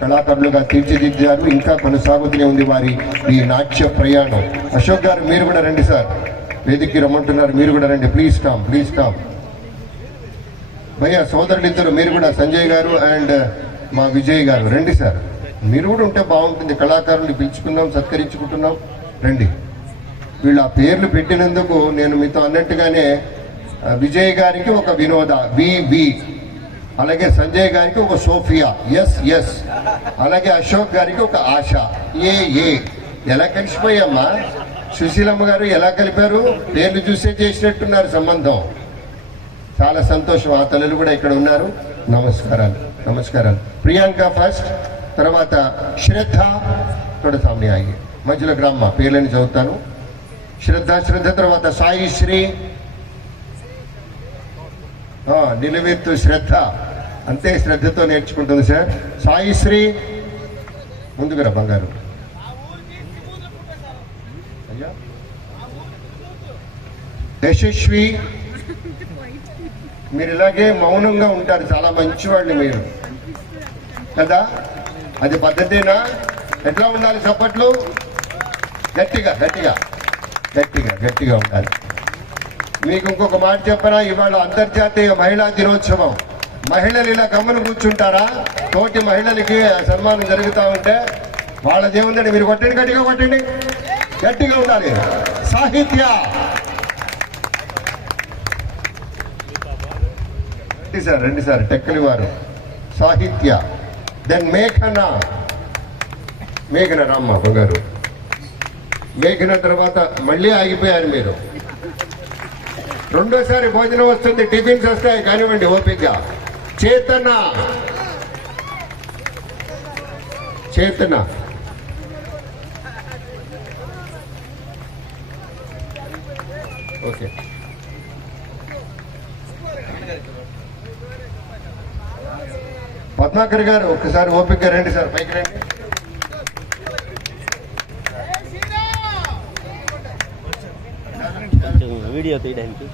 కళాకారులుగా తీర్చిదిద్దారు. ఇంకా కొనసాగుతూనే ఉంది వారి ఈ నాట్య ప్రయాణం. అశోక్ గారు మీరు కూడా రండి సార్, వేదికకి రమ్మంటున్నారు, మీరు కూడా రండి. Please come, please come. భయ్యా సోదరులు ఇద్దరు మీరు కూడా, సంజయ్ గారు అండ్ మా విజయ్ గారు రండి సార్, మీరు కూడా ఉంటే బాగుంటుంది. కళాకారులు పిలుచుకున్నాం, సత్కరించుకుంటున్నాం, రండి. వీళ్ళు ఆ పేర్లు పెట్టినందుకు నేను మీతో అన్నట్టుగానే విజయ్ గారికి ఒక వినోద వివి, అలాగే సంజయ్ గారికి ఒక సోఫియా ఎస్, అలాగే అశోక్ గారికి ఒక ఆశ ఏ. ఎలా కలిసిపోయామ్మా సుశీలమ్మ గారు, ఎలా కలిపారు? పేర్లు చూసే చేసినట్టున్నారు సంబంధం. చాలా సంతోషం. ఆ తల్లులు కూడా ఇక్కడ ఉన్నారు. నమస్కారాలు, నమస్కారాలు. ప్రియాంక ఫస్ట్, తర్వాత శ్రద్ధ, తోడ సామ్ని ఆగి మధ్యలో గ్రామ పేర్లని చదువుతాను. శ్రద్ధ తర్వాత సాయి శ్రీ, నిలువెత్తు శ్రద్ధ, అంతే శ్రద్ధతో నేర్చుకుంటుంది సార్. సాయి శ్రీ ముందుగా బంగారు. అయ్యా యశస్వి, మీరు ఇలాగే మౌనంగా ఉంటారు, చాలా మంచివాళ్ళు మీరు కదా. అది పద్ధతేనా? ఎట్లా ఉండాలి? చప్పట్లు గట్టిగా గట్టిగా గట్టిగా గట్టిగా ఉండాలి. మీకు ఇంకొక మాట చెప్పనా, ఇవాళ అంతర్జాతీయ మహిళా దినోత్సవం. మహిళలు ఇలా గమ్మున కూర్చుంటారా? తోటి మహిళలకి సన్మానం జరుగుతూ ఉంటే వాళ్ళది ఏముందండి, మీరు కొట్టండి, గట్టిగా కొట్టండి, గట్టిగా ఉండాలి. సాహిత్య రండి సార్, టెక్కలి వారు సాహిత్య. దెన్ మేఘన రామ్మ బంగారు. మేఘన తర్వాత మళ్ళీ ఆగిపోయారు మీరు. రెండోసారి భోజనం వస్తుంది, టిఫిన్స్ వస్తాయి, కానివ్వండి ఓపికగా. చేతన ఓకే. పద్మాకర్ గారు ఒకసారి ఓపికగా రండి సార్, పైకి రండి. వీడియో తీయడానికి